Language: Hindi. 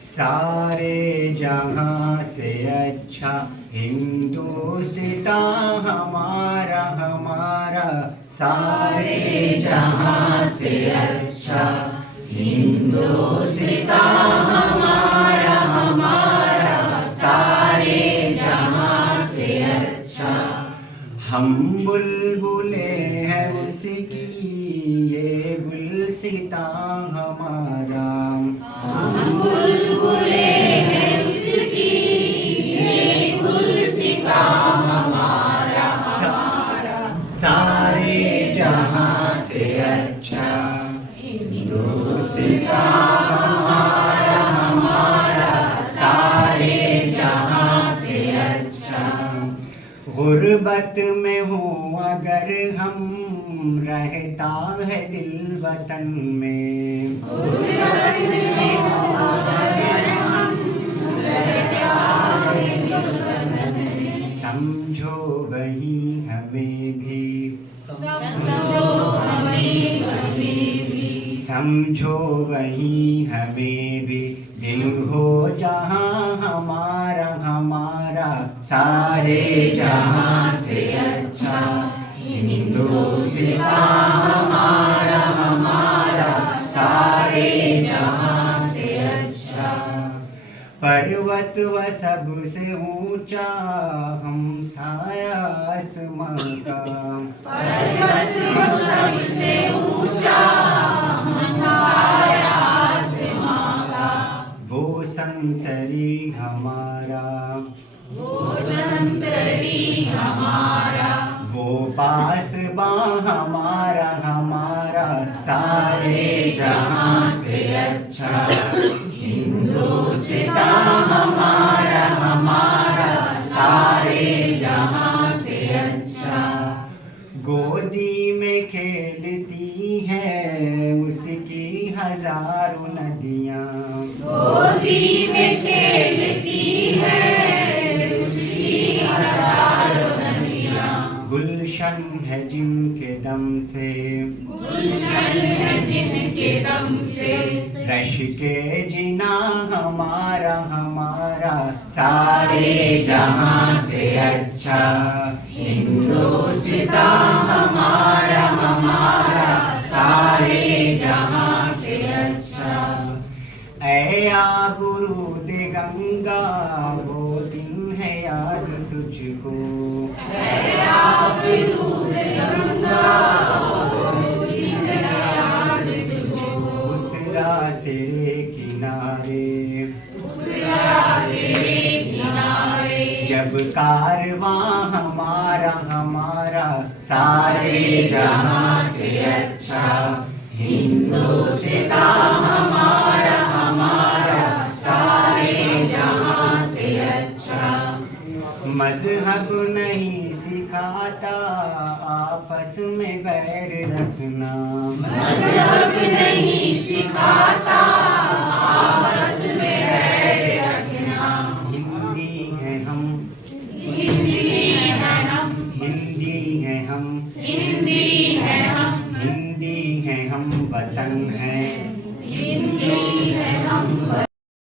सारे जहां से अच्छा हिंदुस्तान हमारा हमारा, सारे जहां से अच्छा हिंदुस्तान हमारा हमारा, सारे जहां से अच्छा। हम बुलबुले हैं उसकी ये गुलसितां हमारा, हम बुलबुले हैं उसकी ये गुलसितां हमारा हमारा, सारे जहां से अच्छा हिंदुस्तान हमारा हमारा, सारे जहां से अच्छा। गुर्बत में हो अगर हम रहता है दिल वतन में, गुर्बत में हो अगर हम रहता है दिल वतन में, समझो वही हमें भी, समझो हमें भी, समझो वही हमें भी, दिल हो जहां हमारा हमारा, सारे जहां से अच्छा हिंदुस्तान हमारा हमारा, सारे जहां से अच्छा। पर्वत व सबसे ऊंचा हम साया आसमां का, पर्वत व सबसे ऊंचा हम साया आसमां का, वो संतरी हमारा, वो संतरी हमारा, वो पासबां हमारा हमारा, सारे जहां से अच्छा हिंदुस्तान हमारा हमारा, सारे जहां से अच्छा। गोदी में खेलती है उसकी हजारों नदियां, गोदी में खेलती है उसकी हजारों नदियां, गुलशन है जिनके दम से, गुलशन है जिनके दम से, रश के जिना हमारा हमारा, सारे जहां से अच्छा हिंदुस्तान हमारा हमारा, सारे जहां से अच्छा। ऐ आबरूद गंगा वो दिन है याद तुझको, ऐ आबरूद गंगा वो दिन है याद तुझको, उतरा तेरे किनारे, उतरा तेरे किनारे, जब कारवां हमारा हमारा, सारे जहां से अच्छा हिंदुस्तान हमारा हमारा, सारे जहां से अच्छा। मजहब नहीं सिखाता आपस में बैर रखना, मजहब नहीं सिखाता